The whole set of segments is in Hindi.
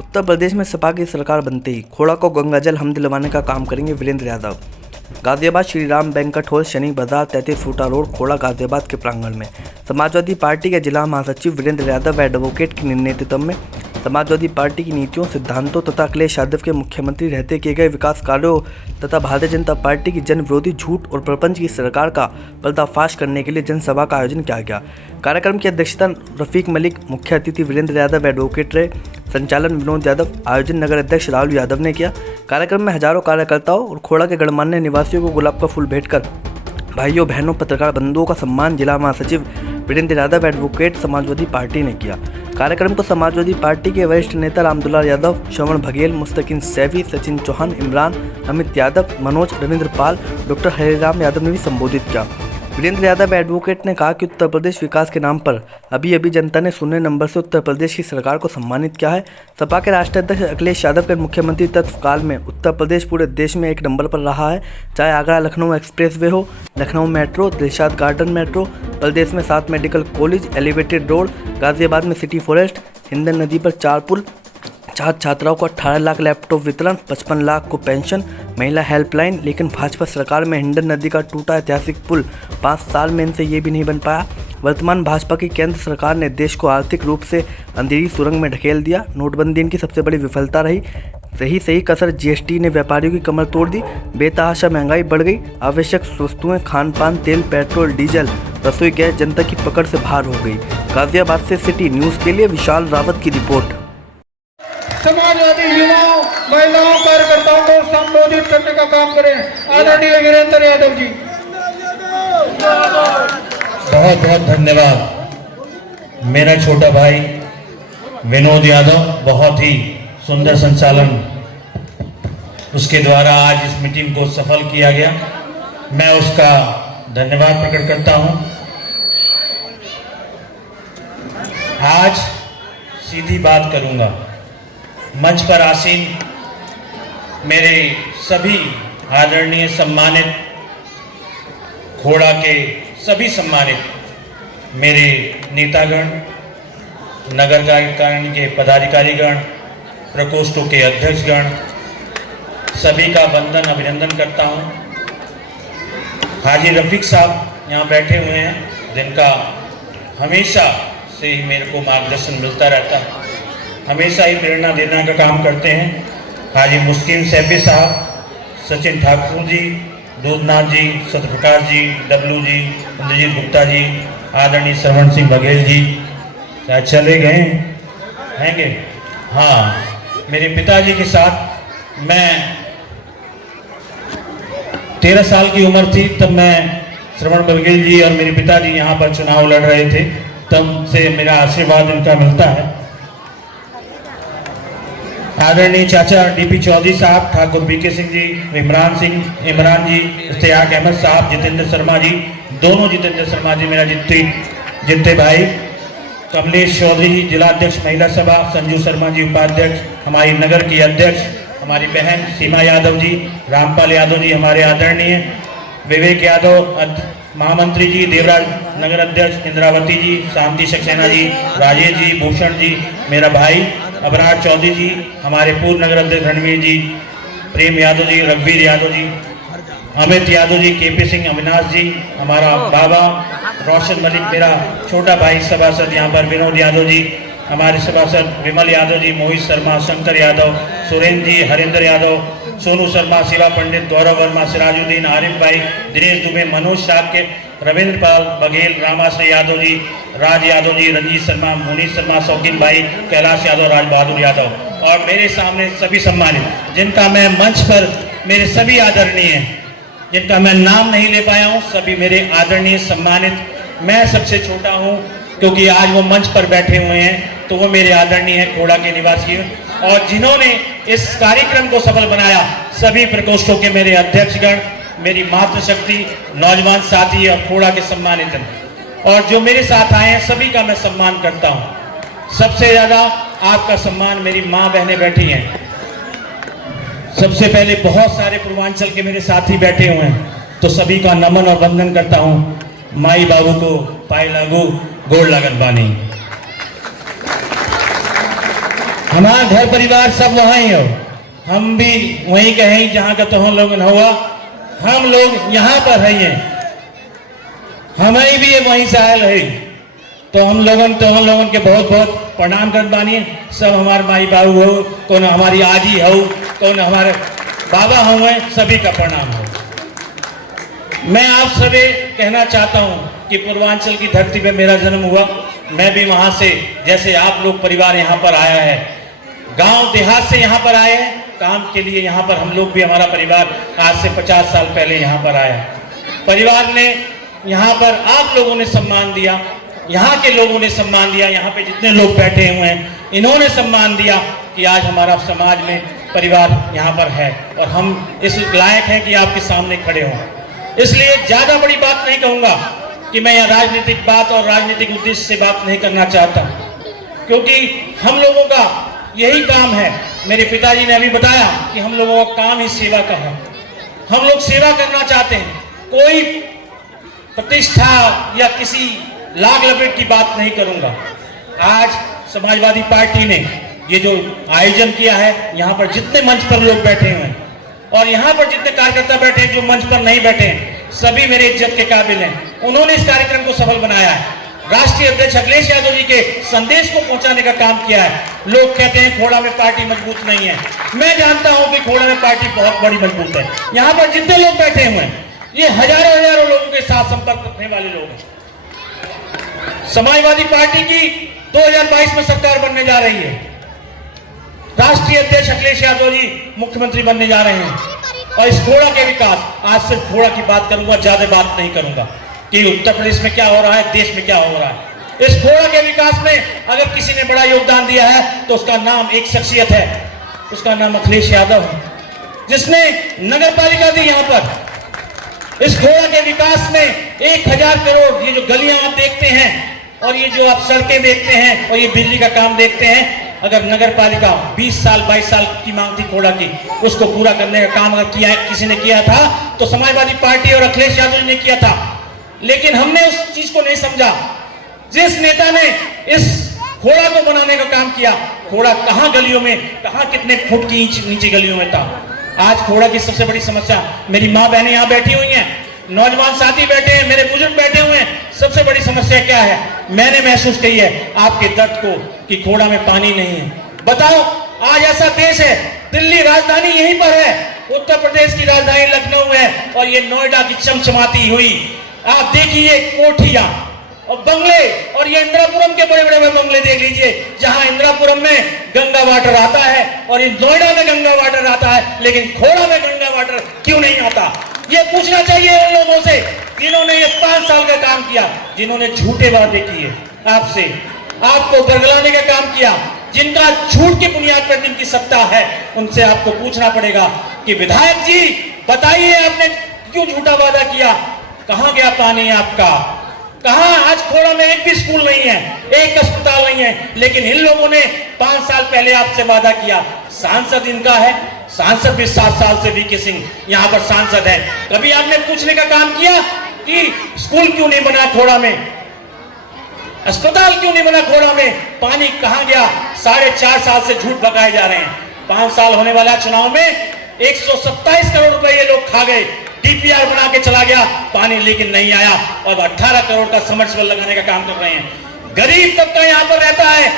उत्तर प्रदेश में सपा की सरकार बनते ही खोड़ा को गंगाजल हम दिलवाने का काम करेंगे वीरेंद्र यादव। गाजियाबाद श्री राम बैंकट हॉल, शनि बाजार, 33 फूटा रोड, खोड़ा, गाजियाबाद के प्रांगण में समाजवादी पार्टी के जिला महासचिव वीरेंद्र यादव व एडवोकेट के नेतृत्व में समाजवादी पार्टी की नीतियों, सिद्धांतों तथा अखिलेश यादव के मुख्यमंत्री रहते किए गए विकास कार्यों तथा भारतीय जनता पार्टी की जन विरोधी झूठ और प्रपंच की सरकार का पर्दाफाश करने के लिए जनसभा का आयोजन किया गया। कार्यक्रम की अध्यक्षता रफीक मलिक, मुख्य अतिथि वीरेंद्र यादव एडवोकेट रहे, संचालन विनोद यादव, आयोजन नगर अध्यक्ष राहुल यादव ने किया। कार्यक्रम में हजारों कार्यकर्ताओं और खोड़ा के गणमान्य निवासियों को गुलाब का फूल भेंट कर भाइयों बहनों पत्रकार बंधुओं का सम्मान जिला महासचिव वीरेंद्र यादव एडवोकेट समाजवादी पार्टी ने किया। कार्यक्रम को समाजवादी पार्टी के वरिष्ठ नेता रामदुलार यादव, श्रवण बघेल, मुस्तकिन सैफी, सचिन चौहान, इमरान, अमित यादव, मनोज, रविंद्र पाल, डॉक्टर हरिराम यादव ने भी संबोधित किया। वीरेंद्र यादव एडवोकेट ने कहा कि उत्तर प्रदेश विकास के नाम पर अभी जनता ने शून्य नंबर से उत्तर प्रदेश की सरकार को सम्मानित किया है। सपा के राष्ट्रीय अध्यक्ष अखिलेश यादव के मुख्यमंत्री तत्काल में उत्तर प्रदेश पूरे देश में एक नंबर पर रहा है। चाहे आगरा लखनऊ एक्सप्रेसवे हो, Lucknow metro, Dilshad garden metro, प्रदेश में 7 medical college, elevated road, Ghaziabad में सिटी फॉरेस्ट, हिंदन नदी पर 4 पुल, छात्राओं को 18 लाख लैपटॉप वितरण, 55 लाख को पेंशन, महिला हेल्पलाइन। लेकिन भाजपा सरकार में हिंडन नदी का टूटा ऐतिहासिक पुल 5 साल में इनसे ये भी नहीं बन पाया। वर्तमान भाजपा की केंद्र सरकार ने देश को आर्थिक रूप से अंधेरी सुरंग में ढकेल दिया। नोटबंदी इनकी सबसे बड़ी विफलता रही। सही कसर जीएसटी ने व्यापारियों की कमर तोड़ दी। बेतहाशा महंगाई बढ़ गई। आवश्यक वस्तुएं, खान पान, तेल, पेट्रोल, डीजल, रसोई गैस जनता की पकड़ से बाहर हो गई। गाजियाबाद से सिटी न्यूज़ के लिए विशाल रावत की रिपोर्ट। समाजवादी युवाओं, महिलाओं, कार्यकर्ताओं को संबोधित करने का काम करें आदरणीय वीरेंद्र यादव जी। बहुत बहुत धन्यवाद। मेरा छोटा भाई विनोद यादव, बहुत ही सुंदर संचालन उसके द्वारा आज इस मीटिंग को सफल किया गया। मैं उसका धन्यवाद प्रकट करता हूं। आज सीधी बात करूंगा। मंच पर आसीन मेरे सभी आदरणीय सम्मानित खोड़ा के सभी सम्मानित मेरे नेतागण, नगर कार्यकारिणी के पदाधिकारीगण, प्रकोष्ठों के अध्यक्षगण, सभी का वंदन अभिनंदन करता हूं। हाजी रफीक साहब यहाँ बैठे हुए हैं, जिनका हमेशा से ही मेरे को मार्गदर्शन मिलता रहता है, हमेशा ही प्रेरणा देने का काम करते हैं। हाजी मुस्किन सैफी साहब, सचिन ठाकुर जी, दूधनाथ जी, सत्यप्रकाश जी, डब्लू जी, इंद्रजीत गुप्ता जी, आदरणीय श्रवण सिंह बघेल जी, शायद चले गए हैंगे। हाँ, मेरे पिताजी के साथ मैं 13 साल की उम्र थी, तब मैं श्रवण बघेल जी और मेरे पिताजी यहाँ पर चुनाव लड़ रहे थे, तब से मेरा आशीर्वाद इनका मिलता है। आदरणीय चाचा डीपी चौधरी साहब, ठाकुर बीके सिंह जी, इमरान जी, इश्तियाक अहमद साहब, जितेंद्र शर्मा जी, दोनों जितेंद्र शर्मा जी मेरा जितने भाई, कमलेश चौधरी जी जिला अध्यक्ष महिला सभा, संजू शर्मा जी उपाध्यक्ष, हमारी नगर की अध्यक्ष हमारी बहन सीमा यादव जी, रामपाल यादव जी हमारे आदरणीय, विवेक यादव महामंत्री जी, देवराज नगर अध्यक्ष, इंद्रावती जी, शांति सक्सेना जी, राजेश जी, भूषण जी मेरा भाई, अबरार चौधरी जी हमारे पूर्व नगर अध्यक्ष, रणवीर जी, प्रेम यादव जी, रघुवीर यादव जी, अमित यादव जी, केपी सिंह, अविनाश जी हमारा बाबा, रोशन मलिक मेरा छोटा भाई सभासद यहाँ पर, विनोद यादव जी हमारे सभासद, विमल यादव जी, मोहित शर्मा, शंकर यादव, सुरेंद्र जी, हरिंदर यादव, सोनू शर्मा, शिवा पंडित, गौरव वर्मा, सिराजुद्दीन, आरिफ भाई, दिनेश दुबे, मनोज साकेत, रविंद्र पाल बघेल, रामाश्रय यादव जी, राज यादव जी, रंजीत शर्मा, मुनीष शर्मा, शौकीन भाई, कैलाश यादव, राज बहादुर यादव और मेरे सामने सभी सम्मानित, जिनका मैं मंच पर मेरे सभी आदरणीय, जिनका मैं नाम नहीं ले पाया हूँ, सभी मेरे आदरणीय सम्मानित। मैं सबसे छोटा हूँ क्योंकि आज वो मंच पर बैठे हुए हैं, तो वो मेरे आदरणीय हैं खोड़ा के निवासी, और जिन्होंने इस कार्यक्रम को सफल बनाया, सभी प्रकोष्ठों के मेरे अध्यक्षगण, मेरी मातृशक्ति, नौजवान साथी और खोड़ा के सम्मानित, और जो मेरे साथ आए हैं सभी का मैं सम्मान करता हूं। सबसे ज्यादा आपका सम्मान मेरी माँ बहनें बैठी हैं। सबसे पहले बहुत सारे पूर्वांचल के मेरे साथी बैठे हुए हैं, तो सभी का नमन और वंदन करता हूं। माई बाबू को पाए लागू गोड़ लागत बानी। हमारा घर परिवार सब वहाँ ही हो, हम भी वहीं के हैं जहाँ का तो हम लोग हुआ, हम लोग यहाँ पर हैं, हमें भी वहीं से आयल है, तो हम लोगन के बहुत बहुत प्रणाम कर बानी। सब हमारे माई बाबू हो, कौन हमारी आजी हो, कौन हमारे बाबा हुए, सभी का प्रणाम हो। मैं आप सभी कहना चाहता हूँ कि पूर्वांचल की धरती पे मेरा जन्म हुआ, मैं भी वहाँ से जैसे आप लोग परिवार यहाँ पर आया है, गांव देहात से यहाँ पर आए हैं काम के लिए, यहाँ पर हम लोग भी, हमारा परिवार आज से 50 साल पहले यहाँ पर आया। परिवार ने यहाँ पर आप लोगों ने सम्मान दिया, यहाँ के लोगों ने सम्मान दिया, यहाँ पे जितने लोग बैठे हुए हैं इन्होंने सम्मान दिया कि आज हमारा समाज में परिवार यहाँ पर है और हम इस लायक हैं कि आपके सामने खड़े हों। इसलिए ज्यादा बड़ी बात नहीं कहूँगा कि मैं यहाँ राजनीतिक बात और राजनीतिक उद्देश्य से बात नहीं करना चाहता, क्योंकि हम लोगों का यही काम है। मेरे पिताजी ने अभी बताया कि हम लोगों का काम ही सेवा का है, हम लोग सेवा करना चाहते हैं, कोई प्रतिष्ठा या किसी लाग लपेट की बात नहीं करूंगा। आज समाजवादी पार्टी ने ये जो आयोजन किया है, यहाँ पर जितने मंच पर लोग बैठे हुए हैं और यहाँ पर जितने कार्यकर्ता बैठे हैं, जो मंच पर नहीं बैठे हैं, सभी मेरे इज्जत के काबिल हैं। उन्होंने इस कार्यक्रम को सफल बनाया है, राष्ट्रीय अध्यक्ष अखिलेश यादव जी के संदेश को पहुंचाने का काम किया है। लोग कहते हैं खोड़ा में पार्टी मजबूत नहीं है, मैं जानता हूं कि खोड़ा में पार्टी बहुत बड़ी मजबूत है। यहाँ पर जितने लोग बैठे हुए हैं ये हजारों हजारों लोगों के साथ संपर्क रखने वाले लोग हैं। समाजवादी पार्टी की 2022 में सरकार बनने जा रही है, राष्ट्रीय अध्यक्ष अखिलेश यादव जी मुख्यमंत्री बनने जा रहे हैं और इस खोड़ा के विकास, आज सिर्फ खोड़ा की बात करूंगा, ज्यादा बात नहीं करूंगा कि उत्तर प्रदेश में क्या हो रहा है, देश में क्या हो रहा है। इस खोड़ा के विकास में अगर किसी ने बड़ा योगदान दिया है तो उसका नाम, एक शख्सियत है, उसका नाम अखिलेश यादव है, जिसने नगर पालिका दी यहाँ पर। इस खोड़ा के विकास में 1000 करोड़, ये जो गलियां आप देखते हैं और ये जो आप सड़कें देखते हैं और ये बिजली का काम देखते हैं, अगर नगर पालिका 20 साल 22 साल की मांग थी खोड़ा की, उसको पूरा करने का काम अगर किया किसी ने किया था तो समाजवादी पार्टी और अखिलेश यादव ने किया था। लेकिन हमने उस चीज को नहीं समझा। जिस नेता ने इस खोड़ा को बनाने का काम किया, खोड़ा कहां गलियों में, कहां कितने फुट की नीचे गलियों में था। आज खोड़ा की सबसे बड़ी समस्या, मेरी माँ बहनें यहाँ बैठी हुई हैं, नौजवान साथी बैठे हैं, मेरे बुजुर्ग बैठे हुए हैं, सबसे बड़ी समस्या क्या है? मैंने महसूस की है आपके दर्द को कि खोड़ा में पानी नहीं है। बताओ, आज ऐसा देश है, दिल्ली राजधानी यहीं पर है, उत्तर प्रदेश की राजधानी लखनऊ है और ये नोएडा की चमचमाती हुई आप देखिए कोठियां और बंगले, और ये इंदिरापुरम के बड़े बड़े बंगले देख लीजिए, जहां इंदिरापुरम में गंगा वाटर आता है और इस नोएडा में गंगा वाटर आता है, लेकिन खोड़ा में गंगा वाटर क्यों नहीं आता? ये पूछना चाहिए उन लोगों से जिन्होंने ये 5 साल का काम किया, जिन्होंने झूठे वादे किए आपसे, आपको बरगलाने का काम किया, जिनका झूठ की बुनियाद पर जिनकी सत्ता है, उनसे आपको पूछना पड़ेगा कि विधायक जी बताइए आपने क्यों झूठा वादा किया? कहां गया पानी आपका? कहां? आज खोड़ा में एक भी स्कूल नहीं है, एक अस्पताल नहीं है, लेकिन इन लोगों ने 5 साल पहले आपसे वादा किया। सांसद इनका है, सांसद भी 7 साल से वीके सिंह यहाँ पर सांसद है। कभी आपने पूछने का काम किया कि स्कूल क्यों नहीं बना खोड़ा में, अस्पताल क्यों नहीं बना खोड़ा में, पानी कहां गया? 4.5 साल से झूठ बकाए जा रहे हैं। 5 साल होने वाला चुनाव में 127 करोड़ रुपए ये लोग खा गए, डीपीआर बना के चला गया पानी, लेकिन नहीं आया, और 18 करोड़ का समरसेबल लगाने का काम कर रहे हैं। गरीब तबका यहाँ पर रहता है,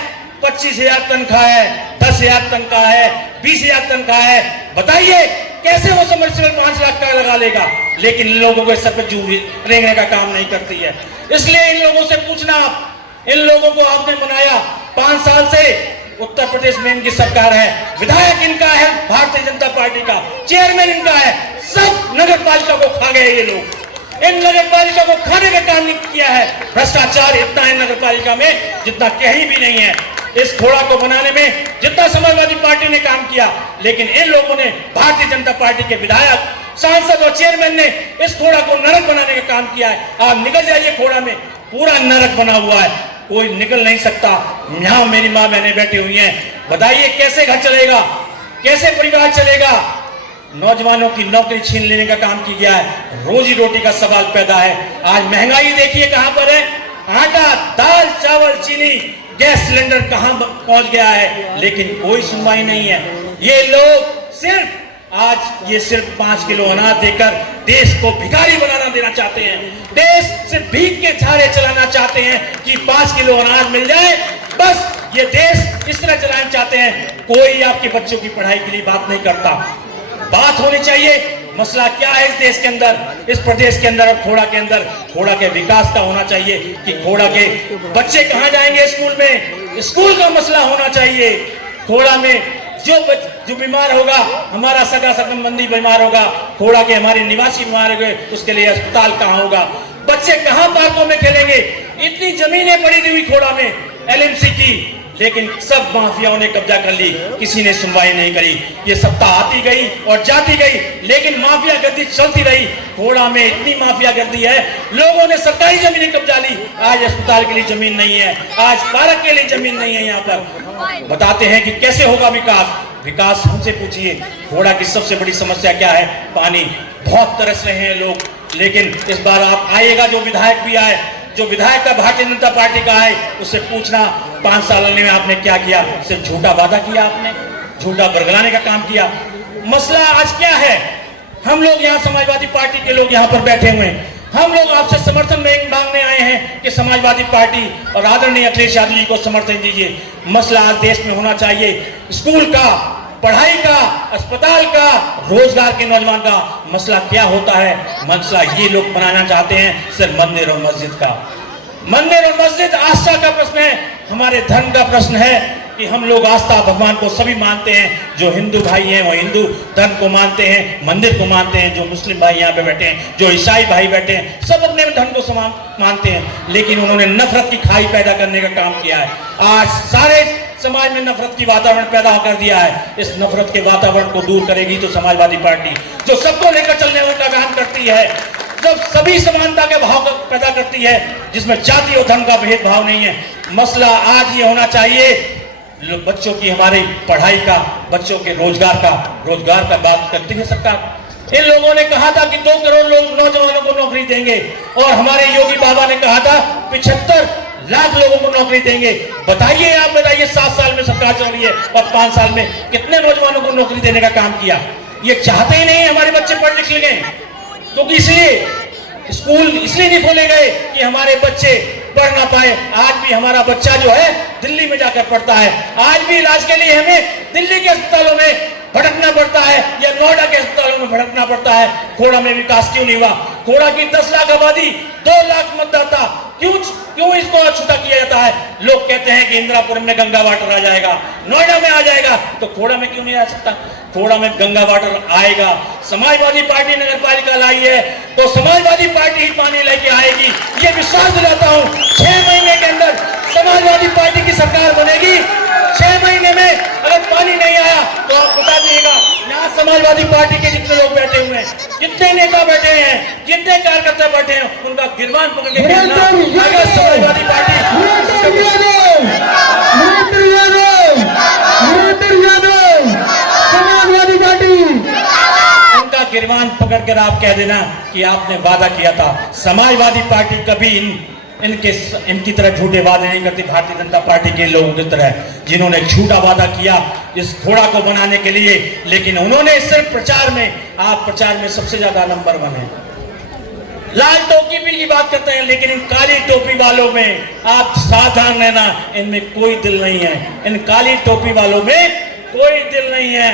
25,000 तनख्वाह है, 10,000 तनख्वाह है, 20,000 तनख्वाह है। बताइए कैसे वो समरसेबल 5 लाख का लगा लेगा? लेकिन इन लोगों के सर पे जू रेंगने का काम नहीं करती है। इसलिए इन लोगों से पूछना, आप इन लोगों को आपने बनाया 5 साल से, उत्तर प्रदेश में इनकी सरकार है, विधायक इनका है भारतीय जनता पार्टी का, चेयरमैन इनका है, सब नगर पालिका को खा गए ये लोग। इन नगर पालिका को खाने का काम नहीं किया है। भ्रष्टाचार इतना है नगर पालिका में जितना कहीं भी नहीं है। इस खोड़ा को बनाने में जितना समाजवादी पार्टी ने काम किया, लेकिन इन लोगों ने, भारतीय जनता पार्टी के विधायक, सांसद और चेयरमैन ने इस खोड़ा को नरक बनाने का काम किया है। आप निकल जाइए, खोड़ा में पूरा नरक बना हुआ है, कोई निकल नहीं सकता। यहाँ मेरी माँ बहनें बैठी हुई हैं, बताइए कैसे घर चलेगा, कैसे परिवार चलेगा? नौजवानों की नौकरी छीन लेने का काम किया गया है, रोजी रोटी का सवाल पैदा है। आज महंगाई देखिए कहां पर है, आटा, दाल, चावल, चीनी, गैस सिलेंडर कहां पहुंच गया है, लेकिन कोई सुनवाई नहीं है। ये लोग सिर्फ आज ये सिर्फ 5 किलो अनाज देकर देश को भिखारी बनाना देना चाहते हैं। देश सिर्फ भीख के सहारे चलाना चाहते हैं कि 5 किलो अनाज मिल जाए, बस ये देश इस तरह चलाना चाहते हैं। कोई आपके बच्चों की पढ़ाई के लिए बात नहीं करता। बात होनी चाहिए मसला क्या है इस देश के अंदर, इस प्रदेश के अंदर और खोड़ा के अंदर। खोड़ा के विकास का होना चाहिए कि खोड़ा के बच्चे कहां जाएंगे स्कूल में, स्कूल का मसला होना चाहिए। खोड़ा में जो बीमार होगा, हमारा सगा संबंधी बीमार होगा, खोड़ा के हमारे निवासी बीमार हो गए, उसके लिए अस्पताल कहां होगा, बच्चे कहां पार्कों में खेलेंगे। इतनी जमीनें पड़ी हुई खोड़ा में एलएमसी की, लेकिन सब माफियाओं ने कब्जा कर ली, किसी ने सुनवाई नहीं करी। ये सत्ता आती गई और जाती गई, लेकिन माफिया गर्दी चलती रही। खोड़ा में इतनी माफिया गर्दी है, लोगों ने सरकारी जमीनें कब्जा ली। आज अस्पताल के लिए जमीन नहीं है, आज पार्क के लिए जमीन नहीं है। यहाँ पर बताते हैं कि कैसे होगा विकास। विकास हमसे पूछिए। खोड़ा की सबसे बड़ी समस्या क्या है? पानी। बहुत तरस रहे हैं लोग, लेकिन इस बार आप आइएगा, जो विधायक भी आए, जो विधायक का भारतीय जनता पार्टी का है, उससे पूछना 5 साल में आपने क्या किया। सिर्फ झूठा वादा किया आपने, झूठा बरगलाने का काम किया। मसला आज क्या है? हम लोग यहाँ समाजवादी पार्टी के लोग यहाँ पर बैठे हुए हैं, हम लोग आपसे समर्थन मांगने आए हैं कि समाजवादी पार्टी और आदरणीय अखिलेश यादव जी को समर्थन दीजिए। मसला आज देश में होना चाहिए स्कूल का, पढ़ाई का, अस्पताल का, रोजगार के नौजवान का। मसला क्या होता है? मसला ये लोग बनाना चाहते हैं सिर्फ मंदिर और मस्जिद का। मंदिर और मस्जिद आस्था का प्रश्न है, हमारे धर्म का प्रश्न है कि हम लोग आस्था भगवान को सभी मानते हैं। जो हिंदू भाई हैं वो हिंदू धर्म को मानते हैं, मंदिर को मानते हैं। जो मुस्लिम भाई यहाँ पे बैठे हैं, जो ईसाई भाई बैठे हैं, सब अपने धर्म को समान मानते हैं। लेकिन उन्होंने नफरत की खाई पैदा करने का काम किया है। आज सारे समाज में नफरत की वातावरण पैदा कर दिया है। इस नफरत के वातावरण को दूर करेगी तो समाजवादी पार्टी, जो सबको लेकर चलने का काम करती है, जब सभी समानता के भाव पैदा करती है, जिसमें जाति और धर्म का भेदभाव नहीं है। मसला आज ये होना चाहिए बच्चों की, हमारी पढ़ाई का, बच्चों के रोजगार का बात करती है सरकार। इन लोगों ने कहा था कि 2 करोड़ लोग नौजवानों को नौकरी देंगे, और हमारे योगी बाबा ने कहा था 75 लाख लोगों को नौकरी देंगे। बताइए, आप बताइए, 7 साल में सरकार चल रही है और 5 साल में कितने नौजवानों को नौकरी देने का काम किया? ये चाहते ही नहीं हमारे बच्चे पढ़ लिख लेंगे, क्योंकि इसलिए स्कूल इसलिए नहीं खोले गए कि हमारे बच्चे पढ़ ना पाए। आज भी हमारा बच्चा जो है दिल्ली में जाकर पढ़ता है, आज भी इलाज के लिए हमें दिल्ली के अस्पतालों में भटकना पड़ता है या नोएडा के अस्पतालों में भटकना पड़ता है। खोड़ा में विकास क्यों नहीं हुआ? खोड़ा की 10 लाख आबादी, 2 लाख मतदाता, क्यों इसको अछूता किया जाता है? लोग कहते हैं कि इंदिरापुरम में गंगा वाटर आ जाएगा, नोएडा में आ जाएगा, तो खोड़ा में क्यों नहीं आ सकता? खोड़ा में गंगा वाटर आएगा। समाजवादी पार्टी नगर पालिका लाई है तो समाजवादी पार्टी ही पानी लेके आएगी, ये विश्वास दिलाता हूं। 6 महीने के अंदर समाजवादी पार्टी की सरकार बनेगी। 6 महीने में अगर पानी नहीं आया तो आप बता दीजिएगा, यहाँ समाजवादी पार्टी के जितने लोग बैठे हुए हैं, जितने नेता बैठे हैं, जितने कार्यकर्ता बैठे हैं, उनका गिरबान पकड़ के अगर समाजवादी पार्टी समाजवादी पार्टी उनका गिरबान पकड़कर आप कह देना कि आपने वादा किया था। समाजवादी पार्टी कभी इनकी तरह झूठे वादे नहीं करती। भारतीय जनता पार्टी के लोगों की तरह जिन्होंने झूठा वादा किया इस घोड़ा को बनाने के लिए, लेकिन उन्होंने सिर्फ प्रचार में, आप प्रचार में सबसे ज्यादा नंबर 1 है। लाल टोपी भी की बात करते हैं, लेकिन इन काली टोपी वालों में आप सावधान रहना, इनमें कोई दिल नहीं है। इन काली टोपी वालों में कोई दिल नहीं है,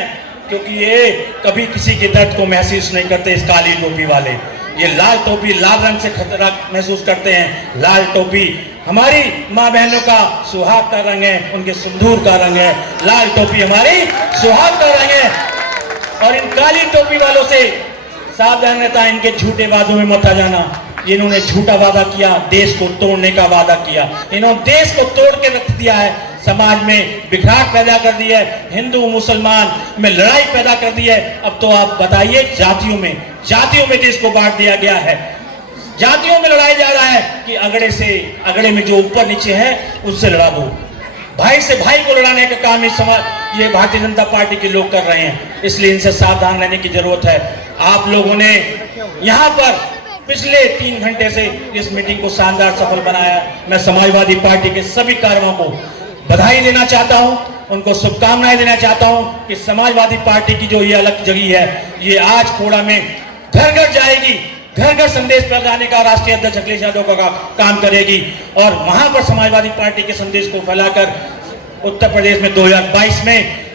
क्योंकि ये कभी किसी के दर्द को महसूस नहीं करते। इस काली टोपी वाले, ये लाल टोपी, लाल रंग से खतरा महसूस करते हैं। लाल टोपी हमारी माँ बहनों का सुहाग का रंग है, उनके सिंदूर का रंग है। लाल टोपी हमारी सुहाग का रंग है। और इन काली टोपी वालों से सावधान रहता है, इनके झूठे वादों में मत आ जाना। इन्होंने झूठा वादा किया, देश को तोड़ने का वादा किया। इन्होंने देश को तोड़ के रख दिया है, समाज में बिखराट पैदा कर दी है, हिंदू मुसलमान में लड़ाई पैदा कर दी है। अब तो आप बताइए, जातियों में देश को बांट दिया गया है। जातियों में लड़ाया जा रहा है कि अगड़े में जो ऊपर नीचे है उससे लड़ा दो। भाई से भाई को लड़ाने का काम ये भारतीय जनता पार्टी के लोग कर रहे हैं, इसलिए इनसे सावधान रहने की जरूरत है। आप लोगों ने यहाँ पर पिछले 3 घंटे से इस मीटिंग को शानदार सफल बनाया। मैं समाजवादी पार्टी के सभी कार्यों को बधाई देना चाहता हूं, उनको शुभकामनाएं देना चाहता हूं कि समाजवादी पार्टी की जो ये अलग जगह है, ये आज खोड़ा में घर घर जाएगी, घर घर संदेश फैलाने का राष्ट्रीय अध्यक्ष अखिलेश यादव का काम करेगी और वहां पर समाजवादी पार्टी के संदेश को फैलाकर उत्तर प्रदेश में 2022 में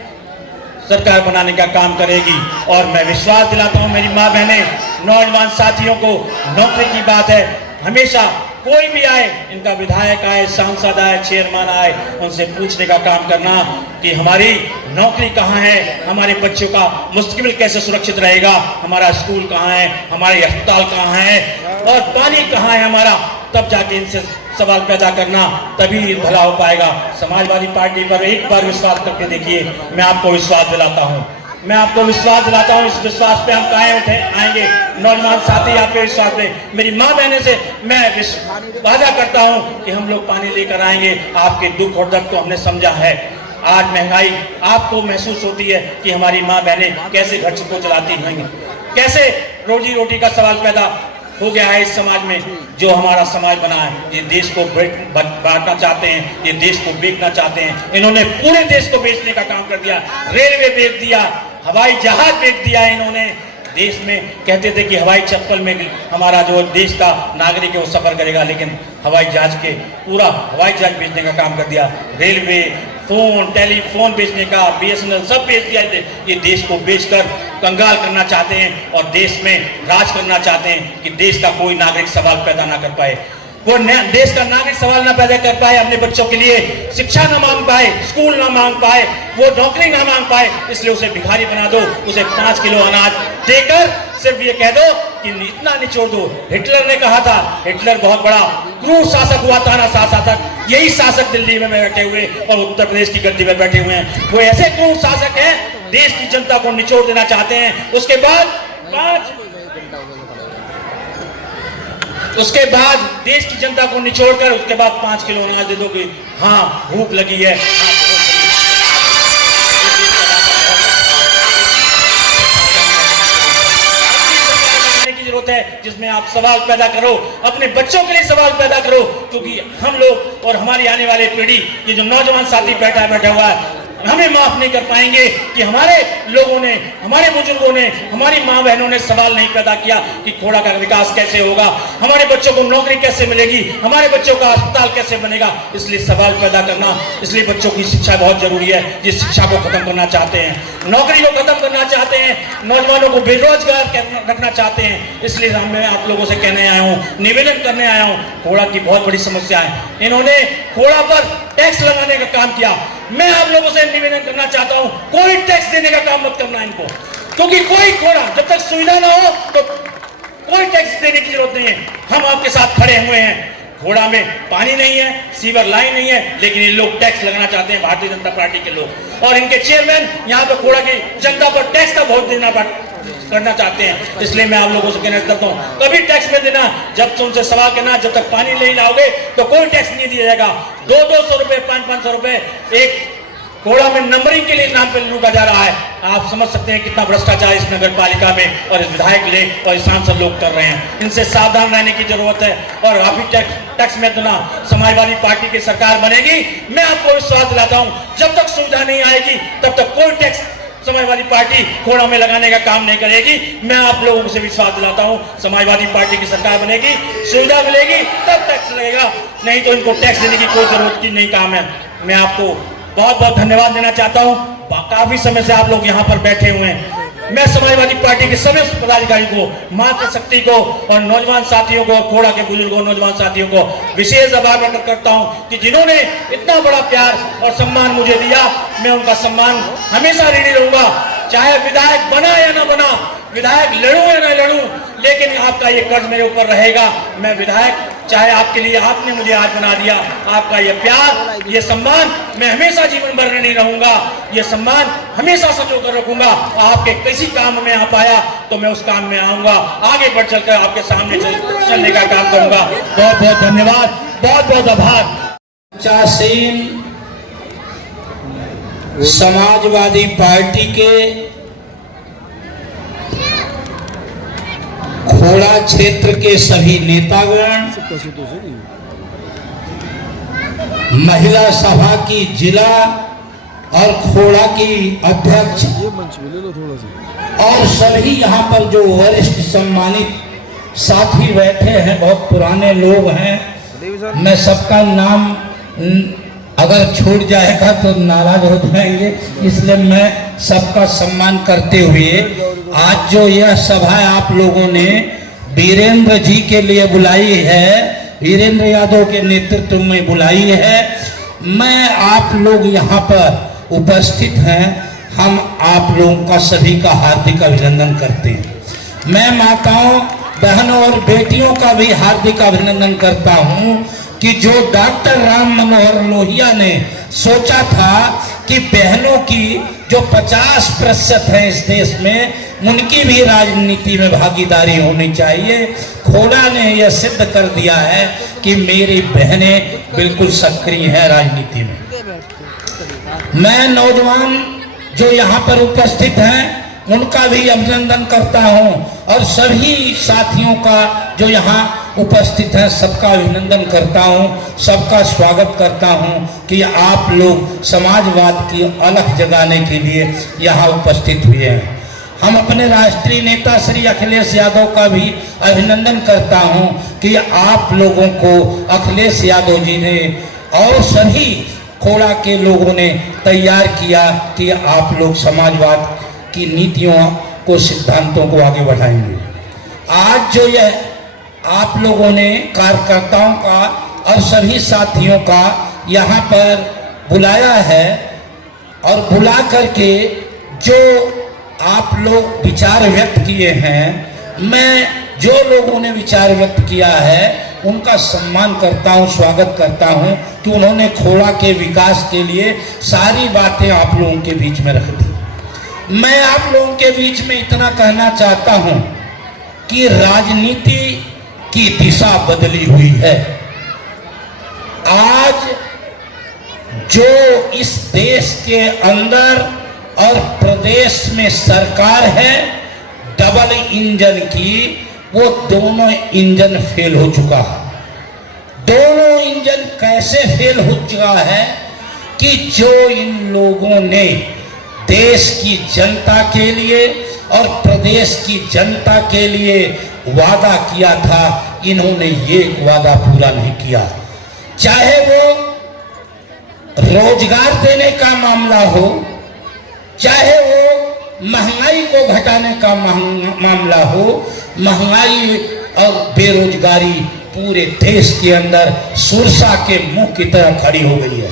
सरकार बनाने का काम करेगी। और मैं विश्वास दिलाता हूं मेरी मां बहनें, नौजवान साथियों को, नौकरी की बात है, हमेशा कोई भी आए, इनका विधायक आए, सांसद आए, चेयरमैन आए, उनसे पूछने का काम करना कि हमारी नौकरी कहाँ है, हमारे बच्चों का मुस्तकबिल कैसे सुरक्षित रहेगा, हमारा स्कूल कहाँ है, हमारे अस्पताल कहाँ है और पानी कहाँ है हमारा, तब जाके इनसे सवाल पैदा करना, तभी भला हो पाएगा। समाजवादी पार्टी पर एक बार विश्वास करके देखिए, मैं आपको विश्वास दिलाता हूँ, मैं आपको विश्वास दिलाता हूँ, इस विश्वास पे हम काहे उठे आएंगे। नौजवान साथी आपके विश्वास पे, मेरी माँ बहने से मैं वादा करता हूँ कि हम लोग पानी लेकर आएंगे। आपके दुख और दर्द को हमने समझा है। आज महंगाई आपको महसूस होती है कि हमारी माँ बहनें कैसे घर को चलाती होंगी, कैसे रोजी रोटी का सवाल पैदा हो गया है इस समाज में। जो हमारा समाज बना है, ये देश को बांटना चाहते हैं, ये देश को बेचना चाहते हैं। इन्होंने पूरे देश को बेचने का काम कर दिया, रेलवे बेच दिया, हवाई जहाज बेच दिया इन्होंने। देश में कहते थे कि हवाई चप्पल में हमारा जो देश का नागरिक है वो सफर करेगा, लेकिन हवाई जहाज के पूरा हवाई जहाज बेचने का काम कर दिया। रेलवे, फोन, टेलीफोन बेचने का, BSNL सब बेच दिया। ये देश को बेचकर कंगाल करना चाहते हैं और देश में राज करना चाहते हैं कि देश का कोई नागरिक सवाल पैदा ना कर पाए, वो देश का नागरिक सवाल ना पैदा कर पाए, अपने बच्चों के लिए शिक्षा ना मांग पाए, स्कूल ना मांग पाए, वो नौकरी ना मांग पाए। इसलिए उसे भिखारी बना दो, उसे 5 किलो अनाज देकर सिर्फ ये कह दो कि इतना निचोड़ दो। हिटलर ने कहा था, हिटलर बहुत बड़ा क्रूर शासक हुआ था ना, शासक, यही शासक दिल्ली में बैठे हुए और उत्तर प्रदेश की गद्दी में बैठे हुए हैं। वो ऐसे क्रूर शासक हैं, देश की जनता को निचोड़ देना चाहते हैं। उसके बाद देश की जनता को निचोड़कर उसके बाद 5 किलो अनाज दे दो कि हाँ भूख लगी है। की जरूरत है जिसमें आप सवाल पैदा करो, अपने बच्चों के लिए सवाल पैदा करो, क्योंकि हम लोग और हमारी आने वाली पीढ़ी, ये जो नौजवान साथी बैठा हुआ है, हमें माफ नहीं कर पाएंगे कि हमारे लोगों ने, हमारे बुजुर्गों ने, हमारी माँ बहनों ने सवाल नहीं पैदा किया कि खोड़ा का विकास कैसे होगा, हमारे बच्चों को नौकरी कैसे मिलेगी, हमारे बच्चों का अस्पताल कैसे बनेगा। इसलिए सवाल पैदा करना, इसलिए बच्चों की शिक्षा बहुत जरूरी है। जिस शिक्षा को खत्म करना चाहते हैं, नौकरी को खत्म करना चाहते हैं, नौजवानों को बेरोजगार रखना चाहते हैं। इसलिए मैं आप लोगों से कहने आया हूँ, निवेदन करने आया हूँ, खोड़ा की बहुत बड़ी समस्या है। इन्होंने खोड़ा पर टैक्स लगाने का काम किया। मैं आप लोगों से निवेदन करना चाहता हूं, कोई टैक्स देने का काम मत करना इनको, क्योंकि कोई खोड़ा जब तक सुविधा ना हो तो कोई टैक्स देने की जरूरत नहीं है। हम आपके साथ खड़े हुए हैं। खोड़ा में पानी नहीं है, सीवर लाइन नहीं है, लेकिन ये लोग टैक्स लगाना चाहते हैं, भारतीय जनता पार्टी के लोग, और इनके चेयरमैन यहाँ पे खोड़ा की जनता पर टैक्स का बहुत देना करना चाहते हैं। इसलिए मैं आप लोगों से कहना चाहता हूँ, कभी टैक्स में देना, जब तुम उनसे सवाल करना, जब तक पानी नहीं लाओगे तो कोई टैक्स नहीं दिया जाएगा। 200 रुपए, 500 रुपए एक खोड़ा में नंबरिंग के लिए नाम पे लूटा जा रहा है। आप समझ सकते हैं कितना भ्रष्टाचार इस नगर पालिका में और इस विधायक ले और इस सांसद लोग कर रहे हैं। इनसे सावधान रहने की जरूरत है। और अभी टैक्स में इतना समाजवादी पार्टी की सरकार बनेगी, मैं आपको विश्वास दिलाता हूं, जब तक सुविधा नहीं आएगी तब तक कोई टैक्स समाजवादी पार्टी खोड़ा में लगाने का काम नहीं करेगी। मैं आप लोगों से विश्वास दिलाता हूं, समाजवादी पार्टी की सरकार बनेगी, सुविधा मिलेगी, तब टैक्स लगेगा, नहीं तो इनको टैक्स देने की कोई जरूरत की नहीं काम है। मैं आपको बहुत बहुत धन्यवाद देना चाहता हूं। काफी समय से आप लोग यहाँ पर बैठे हुए हैं। मैं समाजवादी पार्टी के सभी पदाधिकारी को, मातृशक्ति को और नौजवान साथियों को, खोड़ा के बुजुर्गों, नौजवान साथियों को विशेष आभार व्यक्त करता हूं कि जिन्होंने इतना बड़ा प्यार और सम्मान मुझे दिया। मैं उनका सम्मान हमेशा ऋणी रहूंगा, चाहे विधायक बना या ना बना, विधायक लड़ूं या ना लड़ूं, लेकिन आपका ये कर्ज मेरे ऊपर रहेगा। मैं विधायक, चाहे आपके लिए आपने मुझे आज बना दिया, आपका ये प्यार, ये सम्मान मैं हमेशा जीवन भर ऋणी रहूंगा। ये सम्मान हमेशा संजो कर रखूंगा। आपके किसी काम में आ पाया तो मैं उस काम में आऊंगा, आगे बढ़ चलकर आपके सामने चलने का काम करूंगा। बहुत बहुत धन्यवाद, बहुत बहुत आभार। सेन समाजवादी पार्टी के खोड़ा क्षेत्र के सभी नेतागण, महिला सभा की जिला और खोड़ा की अध्यक्ष और सभी यहाँ पर जो वरिष्ठ सम्मानित साथी बैठे हैं, बहुत पुराने लोग हैं। मैं सबका नाम अगर छूट जाएगा तो नाराज हो जाएंगे, इसलिए मैं सबका सम्मान करते हुए आज जो यह सभा आप लोगों ने वीरेंद्र जी के लिए बुलाई है, वीरेंद्र यादव के नेतृत्व में बुलाई है। मैं आप लोग यहाँ पर उपस्थित हैं, हम आप लोगों का सभी का हार्दिक अभिनंदन करते हैं। मैं माताओं, बहनों और बेटियों का भी हार्दिक अभिनंदन करता हूँ कि जो डॉक्टर राम मनोहर लोहिया ने सोचा था कि बहनों की जो 50% है इस देश में, उनकी भी राजनीति में भागीदारी होनी चाहिए। खोड़ा ने यह सिद्ध कर दिया है कि मेरी बहनें बिल्कुल सक्रिय हैं राजनीति में। मैं नौजवान जो यहाँ पर उपस्थित हैं उनका भी अभिनंदन करता हूँ और सभी साथियों का जो यहाँ उपस्थित हैं सबका अभिनंदन करता हूँ, सबका स्वागत करता हूँ कि आप लोग समाजवाद की अलख जगाने के लिए यहाँ उपस्थित हुए हैं। हम अपने राष्ट्रीय नेता श्री अखिलेश यादव का भी अभिनंदन करता हूँ कि आप लोगों को अखिलेश यादव जी ने और सभी खोड़ा के लोगों ने तैयार किया कि आप लोग समाजवाद की नीतियों को, सिद्धांतों को आगे बढ़ाएंगे। आज जो यह आप लोगों ने कार्यकर्ताओं का और सभी साथियों का यहाँ पर बुलाया है और बुला करके जो आप लोग विचार व्यक्त किए हैं, मैं जो लोगों ने विचार व्यक्त किया है उनका सम्मान करता हूं, स्वागत करता हूं कि उन्होंने खोड़ा के विकास के लिए सारी बातें आप लोगों के बीच में रख दी। मैं आप लोगों के बीच में इतना कहना चाहता हूं कि राजनीति की दिशा बदली हुई है। आज जो इस देश के अंदर और प्रदेश में सरकार है डबल इंजन की, वो दोनों इंजन फेल हो चुका है। दोनों इंजन कैसे फेल हो चुका है कि जो इन लोगों ने देश की जनता के लिए और प्रदेश की जनता के लिए वादा किया था, इन्होंने ये वादा पूरा नहीं किया। चाहे वो रोजगार देने का मामला हो, चाहे वो महंगाई को घटाने का मामला हो। महंगाई और बेरोजगारी पूरे देश के अंदर सुरसा के मुंह की तरह खड़ी हो गई है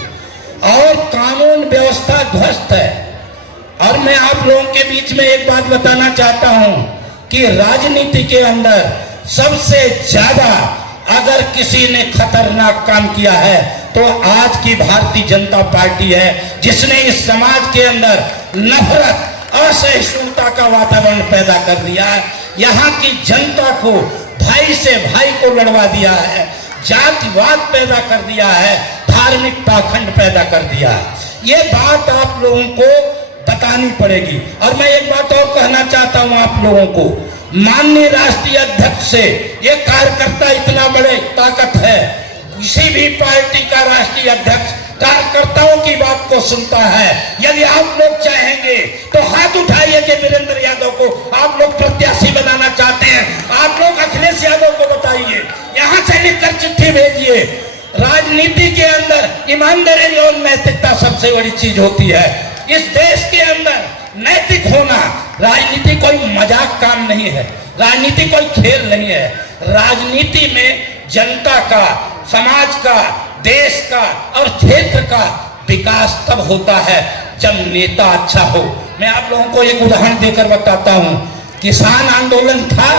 और कानून व्यवस्था ध्वस्त है। और मैं आप लोगों के बीच में एक बात बताना चाहता हूं कि राजनीति के अंदर सबसे ज्यादा अगर किसी ने खतरनाक काम किया है तो आज की भारतीय जनता पार्टी है, जिसने इस समाज के अंदर नफरत, असहिष्णुता का वातावरण पैदा कर दिया है। यहाँ की जनता को भाई से भाई को लड़वा दिया है, जातिवाद पैदा कर दिया है, धार्मिक पाखंड पैदा कर दिया है। ये बात आप लोगों को बतानी पड़ेगी। और मैं एक बात और कहना चाहता हूं आप लोगों को, माननीय राष्ट्रीय अध्यक्ष से ये कार्यकर्ता इतना बड़े ताकत है, किसी भी पार्टी का राष्ट्रीय अध्यक्ष कार्यकर्ताओं की बात को सुनता है। यदि आप लोग चाहेंगे तो हाथ उठाइए कि वीरेंद्र यादव को आप लोग प्रत्याशी बनाना चाहते हैं। आप लोग अखिलेश यादव को बताइए, यहाँ से लिखकर चिट्ठी भेजिए। राजनीति के अंदर ईमानदारी और नैतिकता सबसे बड़ी चीज होती है। इस देश के अंदर नैतिक होना, राजनीति कोई मजाक काम नहीं है, राजनीति कोई खेल नहीं है। राजनीति में जनता का, समाज का, देश का और क्षेत्र का विकास तब होता है जब नेता अच्छा हो। मैं आप लोगों को एक उदाहरण देकर बताता हूं। किसान आंदोलन था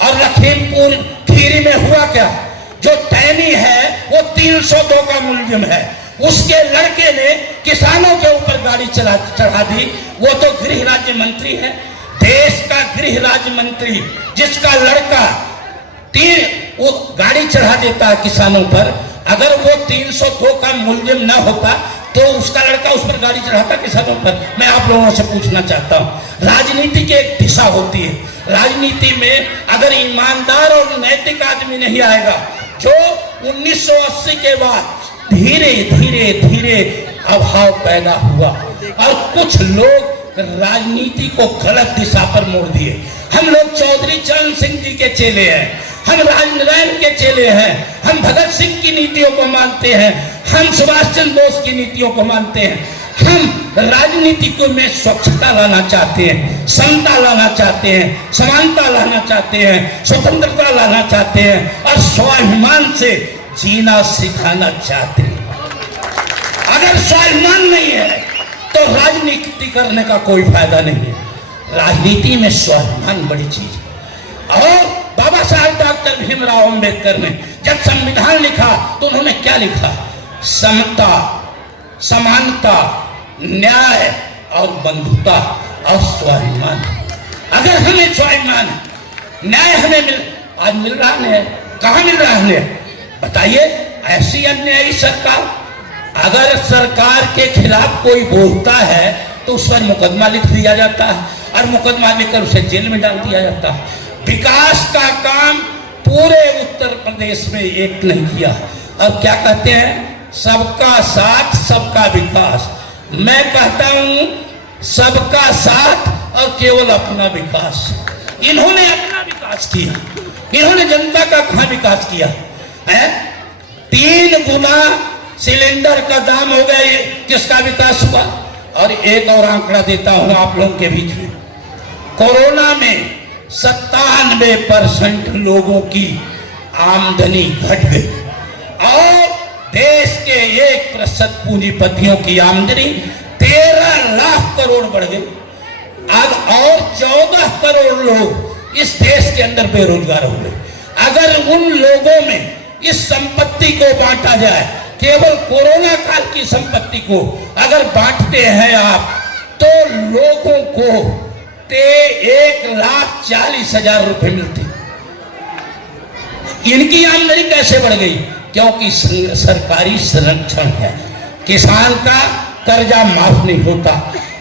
और लखीमपुर खीरी में हुआ क्या, जो टैनी है वो 302 का मुलजिम है, उसके लड़के ने किसानों के ऊपर गाड़ी चढ़ा दी। वो तो गृह राज्य मंत्री है, देश का गृह राज्य मंत्री, जिसका लड़का वो गाड़ी चढ़ा देता है किसानों पर। अगर वो 302 का मुलजिम न होता तो उसका लड़का उस पर गाड़ी चढ़ाता किसानों पर। मैं आप लोगों से पूछना चाहता हूं, राजनीति की एक दिशा होती है। राजनीति में अगर ईमानदार और नैतिक आदमी नहीं आएगा, जो 1980 के बाद धीरे धीरे धीरे अभाव पैदा हुआ और कुछ लोग राजनीति को गलत दिशा पर मोड़ दिए। हम लोग चौधरी चरण सिंह जी के चेले हैं, हम राजनारायण के चेले हैं, हम भगत सिंह की नीतियों को मानते हैं, हम सुभाष चंद्र बोस की नीतियों को मानते हैं। हम राजनीति को में स्वच्छता लाना चाहते हैं, समता लाना चाहते हैं, समानता लाना चाहते हैं, स्वतंत्रता लाना चाहते हैं और स्वाभिमान से जीना सिखाना चाहते हैं। अगर स्वाभिमान नहीं है तो राजनीति करने का कोई फायदा नहीं है। राजनीति में स्वाभिमान बड़ी चीज है। और बाबा साहब डॉक्टर भीमराव अंबेडकर ने जब संविधान लिखा तो उन्होंने क्या लिखा? समता, समानता, न्याय और बंधुता और स्वाभिमान। अगर हमें स्वाभिमान, न्याय हमें आज मिल रहा है, कहाँ मिल रहा है बताइए? ऐसी अन्यायी सरकार, अगर सरकार के खिलाफ कोई बोलता है तो उस पर मुकदमा लिख दिया जाता है और मुकदमा लिखकर उसे जेल में डाल दिया जाता है। विकास का काम पूरे उत्तर प्रदेश में एक नहीं किया और क्या कहते हैं? सबका साथ सबका विकास। मैं कहता हूं सबका साथ और केवल अपना विकास। इन्होंने अपना विकास किया, इन्होंने जनता का कहां विकास किया है? 3 गुना सिलेंडर का दाम हो गया, ये किसका विकास हुआ? और एक और आंकड़ा देता हूं आप लोगों के बीच में। कोरोना में 97% लोगों की आमदनी घट गई और देश के 1% पूंजीपतियों की आमदनी 13 लाख करोड़ बढ़ गई। अब और 14 करोड़ लोग इस देश के अंदर बेरोजगार हो गए। अगर उन लोगों में इस संपत्ति को बांटा जाए, केवल कोरोना काल की संपत्ति को अगर बांटते हैं आप, तो लोगों को 1,40,000 रुपए मिलते। इनकी आमदनी कैसे बढ़ गई? क्योंकि सरकारी संरक्षण है। किसान का कर्जा माफ नहीं होता,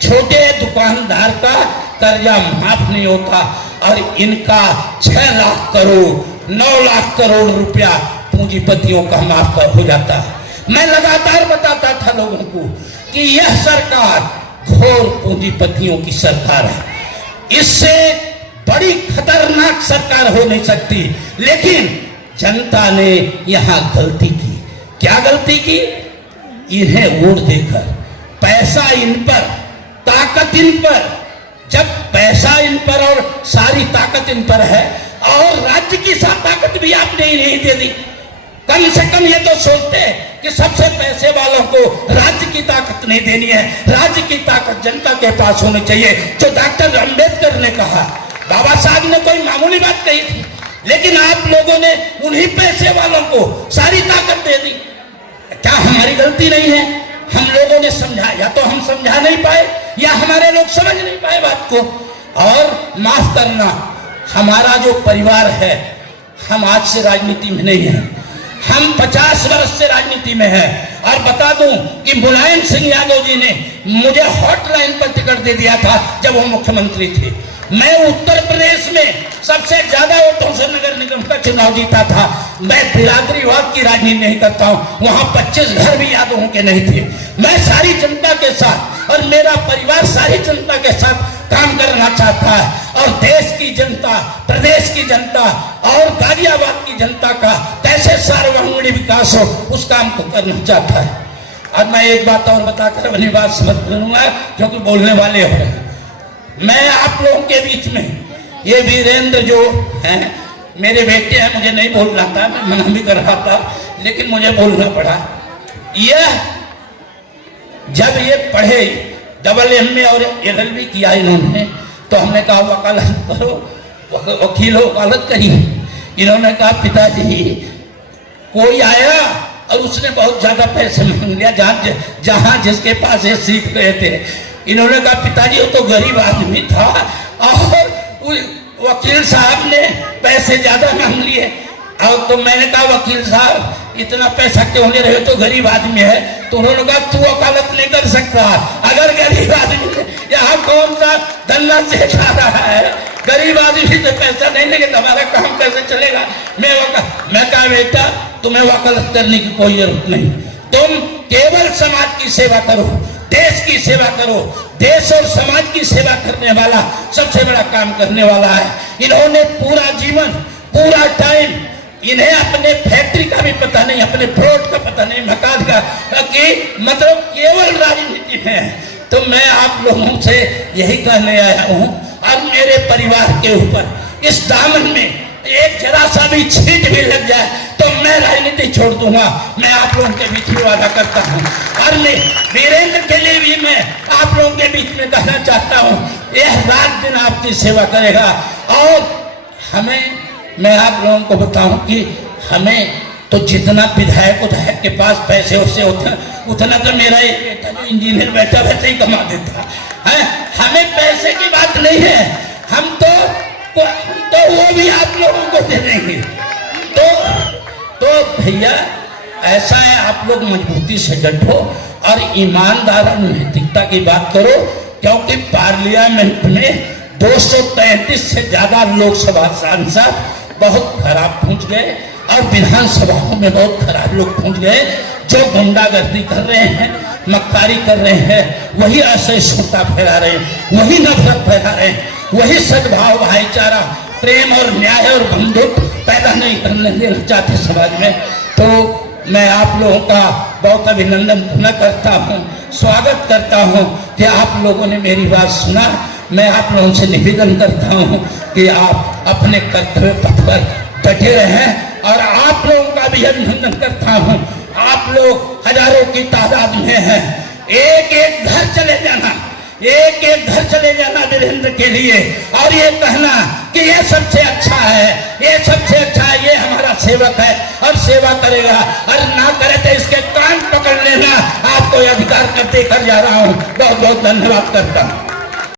छोटे दुकानदार का कर्जा माफ नहीं होता और इनका 6 लाख करोड़ 9 लाख करोड़ रुपया पूंजीपतियों का माफ हो जाता है। मैं लगातार बताता था लोगों को कि यह सरकार घोर पूंजीपतियों की सरकार है। इससे बड़ी खतरनाक सरकार हो नहीं सकती। लेकिन जनता ने यहां गलती की। क्या गलती की? इन्हें वोट देकर, पैसा इन पर, ताकत इन पर। जब पैसा इन पर और सारी ताकत इन पर है और राज्य की सब ताकत भी आपने ही नहीं दे दी। कम से कम ये तो सोचते हैं कि सबसे पैसे वालों को राज्य की ताकत नहीं देनी है, राज्य की ताकत जनता के पास होनी चाहिए। जो डॉक्टर अंबेडकर ने कहा, बाबा साहब ने कोई मामूली बात कही थी, लेकिन आप लोगों ने उन्हीं पैसे वालों को सारी ताकत दे दी। क्या हमारी गलती नहीं है? हम लोगों ने समझा, या तो हम समझा नहीं पाए या हमारे लोग समझ नहीं पाए बात को। और माफ करना, हमारा जो परिवार है, हम आज से राजनीति में नहीं है, हम 50 वर्ष से राजनीति में है। और बता दूं कि मुलायम सिंह यादव जी ने मुझे हॉटलाइन पर टिकट दे दिया था जब वो मुख्यमंत्री थे। मैं उत्तर प्रदेश में सबसे ज्यादा वोटों से नगर निगम का चुनाव जीता था। मैं बिरादरीवाद की राजनीति नहीं करता हूं। वहां 25 घर भी यादवों के नहीं थे। मैं सारी जनता के साथ और मेरा परिवार सारी जनता के साथ काम करना चाहता है और देश की जनता, प्रदेश की जनता और गाजियाबाद की जनता का कैसे सार्वभौमिक विकास हो, उस काम को करना चाहता है। अब मैं एक बात और बताकर अपनी बात समझ करूंगा, क्योंकि बोलने वाले हो रहे हैं। मैं आप लोगों के बीच में, ये वीरेंद्र जो हैं मेरे बेटे हैं, मुझे नहीं बोलना था, मैं मना भी कर रहा था, लेकिन मुझे बोलना पड़ा। यह जब ये पढ़े AA और LLB किया इन्होंने, तो हमने कहा वकालत करो, वकील वकालत करी। इन्होंने कहा पिताजी, कोई आया और उसने बहुत ज्यादा पैसे मांग लिया, जहां जिसके पास ये सीख गए थे। इन्होंने कहा पिताजी वो तो गरीब आदमी था और वकील साहब ने पैसे ज्यादा मांग लिए। और तो मैंने कहा वकील साहब इतना पैसा क्यों ले रहे हो, तो गरीब आदमी है। तो उन्होंने कहा तू वकालत नहीं कर सकता, अगर गरीब आदमी यहाँ कौन सा धंधा से खा रहा है, गरीब आदमी से पैसा नहीं लेंगे तो हमारा काम कैसे चलेगा। मैं कहा बेटा तुम्हें वकालत करने की कोई जरूरत नहीं, तुम केवल समाज की सेवा करो, देश की सेवा करो। देश और समाज की सेवा करने वाला सबसे बड़ा काम करने वाला है। इन्होंने पूरा जीवन, पूरा टाइम, इन्हें अपने फैक्ट्री का भी पता नहीं, अपने प्लॉट का पता नहीं, मकान का, कि मतलब केवल राजनीति में। तो मैं आप लोगों से यही कहने आया हूं, और मेरे परिवार के ऊपर इस दामन में एक जरा सा भी छींट भी लग जाए तो मैं राजनीति छोड़ दूंगा। मैं आप लोगों के बीच में वादा करता हूं। और मैं वीरेंद्र के लिए भी मैं आप लोगों के बीच में कहना चाहता हूं, यह रात दिन आपकी सेवा करेगा। और मैं आप लोगों को बताऊं कि हमें तो जितना विधायक के पास पैसे उससे उतना तो मेरा एक बेटा जो इंजीनियर बैठा वैसे ही कमा देता है। हमें पैसे की बात नहीं है, हम तो वो भी आप लोगों को दे देंगे। तो भैया ऐसा है, आप लोग मजबूती से डटो और ईमानदार और नैतिकता की बात करो, क्योंकि पार्लियामेंट में 233 से ज्यादा लोकसभा सांसद बहुत खराब पहुंच गए और विधानसभाओं में बहुत खराब लोग पहुंच गए, जो गुंडागर्दी कर रहे हैं, मक्कारी कर रहे हैं, वही असहिष्णुता फैला रहे हैं, वही नफरत फैला रहे हैं, वही सद्भाव, भाईचारा, प्रेम और न्याय और बंधुत्व पैदा नहीं करने देना चाहते समाज में। तो मैं आप लोगों का बहुत अभिनंदन पुनः करता हूँ, स्वागत करता हूँ कि आप लोगों ने मेरी बात सुना। मैं आप लोगों से निवेदन करता हूँ कि आप अपने कर्तव्य पथ पर डटे रहें, और आप लोगों का भी अभिनंदन करता हूँ। आप लोग हजारों की तादाद में हैं, एक एक घर चले जाना, एक एक घर चले जाना वीरेंद्र के लिए, और ये कहना कि ये सबसे अच्छा है, ये सबसे अच्छा है, ये हमारा सेवक है और सेवा करेगा, और ना करे तो इसके कान पकड़ लेना। आपको अधिकार करते कर जा रहा हूँ। बहुत बहुत धन्यवाद करता हूँ।